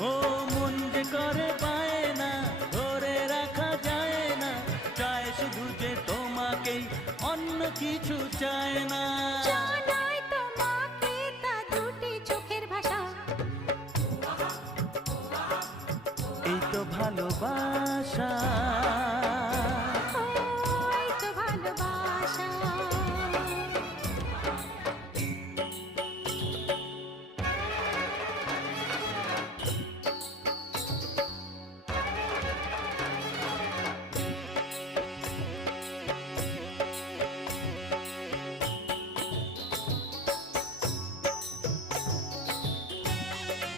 ও মন যে করে পায় না, ধরে রাখা যায় না, চায় শুধু যে তোমাকেই, অন্য কিছু চায় না। জানাই তোমাকে তা দুটি চোখের ভাষা, এই তো ভালোবাসা।